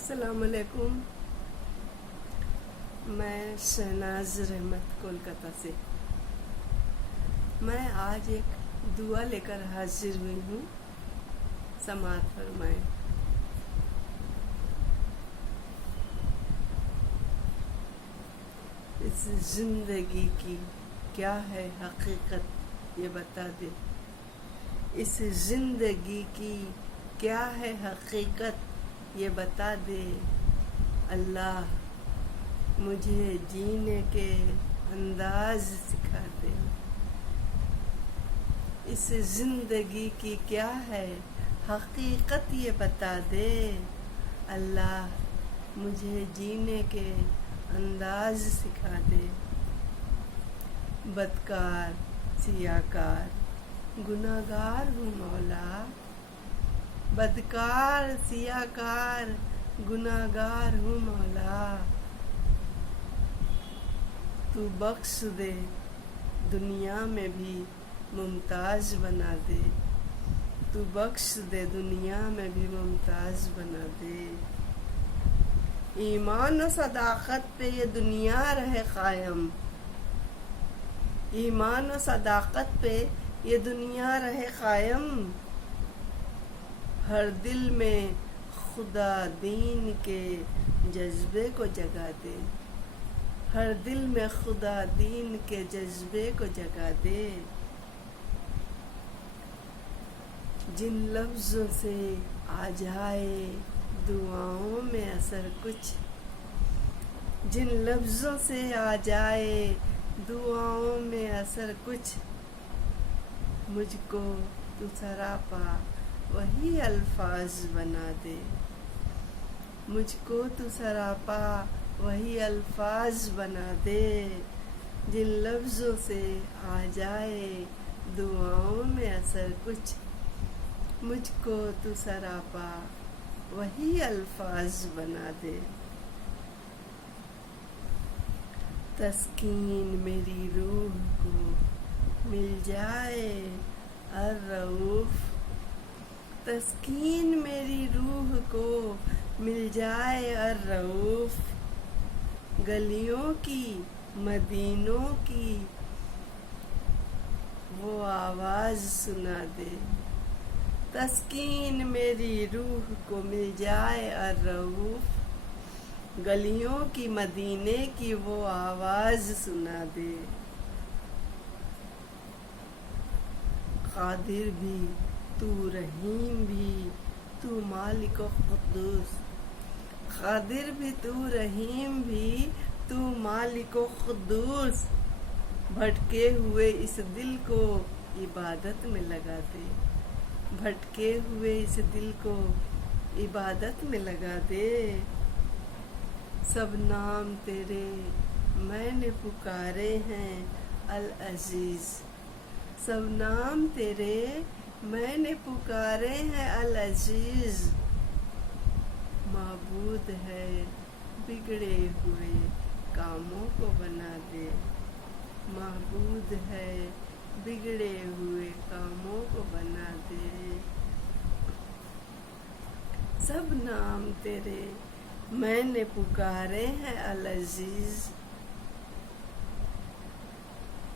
السلام علیکم. میں شہناز رحمت کولکاتہ سے. میں آج ایک دعا لے کر حاضر ہوئی ہوں. سماعت فرمائیں. اس زندگی کی کیا ہے حقیقت یہ بتا دے. اس زندگی کی کیا ہے حقیقت یہ بتا دے. اللہ مجھے جینے کے انداز سکھا دے. اس زندگی کی کیا ہے حقیقت یہ بتا دے. اللہ مجھے جینے کے انداز سکھا دے. بدکار سیاکار گناہگار ہوں مولا. بدکار سیاکار گناہگار ہوں مولا. تو بخش دے دنیا میں بھی ممتاز بنا دے. تو بخش دے دنیا میں بھی ممتاز بنا دے. ایمان و صداقت پہ یہ دنیا رہے قائم. ایمان و صداقت پہ یہ دنیا رہے قائم. ہر دل میں خدا دین کے جذبے کو جگا دے. ہر دل میں خدا دین کے جذبے کو جگا دے. جن لفظوں سے آ جائے دعاؤں میں اثر کچھ. جن لفظوں سے آ جائے دعاؤں میں اثر کچھ. مجھ کو تو سراپا وہی الفاظ بنا دے. مجھ کو تو سراپا وہی الفاظ بنا دے. جن لفظوں سے آ جائے دعاؤں میں اثر کچھ. مجھ کو تو سراپا وہی الفاظ بنا دے. تسکین میری روح کو مل جائے الرؤوف. تسکین میری روح کو مل جائے الرؤوف. گلیوں کی مدینوں کی وہ آواز سنا دے. تسکین میری روح کو مل جائے الرؤوف. گلیوں کی مدینے کی وہ آواز سنا دے. قادر بھی تو رحیم بھی تو مالک و قدوس. قادر بھی تو رحیم بھی تو مالک و قدوس. بھٹکے ہوئے اس دل کو عبادت میں لگا دے. بھٹکے ہوئے اس دل کو عبادت میں لگا دے. سب نام تیرے میں نے پکارے ہیں العزیز. سب نام تیرے میں نے پکارے ہیں العزیز. معبود ہے بگڑے ہوئے کاموں کو بنا دے. معبود ہے بگڑے ہوئے کاموں کو بنا دے. سب نام تیرے میں نے پکارے ہیں العزیز.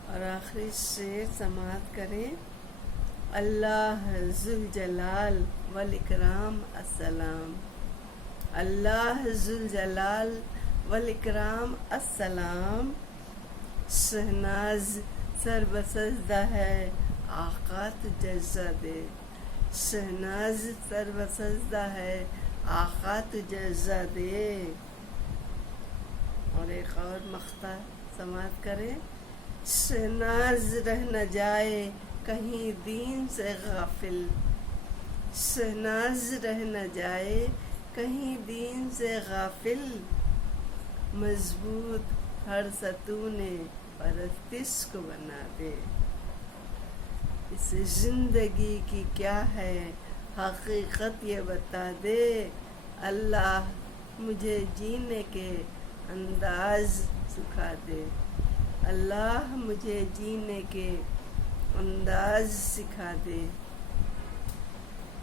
اور آخری شعر سماعت کریں. اللہ ذوالجلال والاکرام السلام. اللہ ذوالجلال والاکرام السلام. شہناز سر بسجدہ ہے آقا تجھے سجدہ دے. شہناز سر بسجدہ ہے آقا تجھے سجدہ دے. اور ایک اور مقطع سماعت کریں. شہناز رہ نہ جائے کہیں دین سے غافل. شہناز رہ نہ جائے کہیں دین سے غافل. مضبوط ہر ستون پرستش کو بنا دے. اس زندگی کی کیا ہے حقیقت یہ بتا دے. اللہ مجھے جینے کے انداز سکھا دے. اللہ مجھے جینے کے انداز سکھا دے.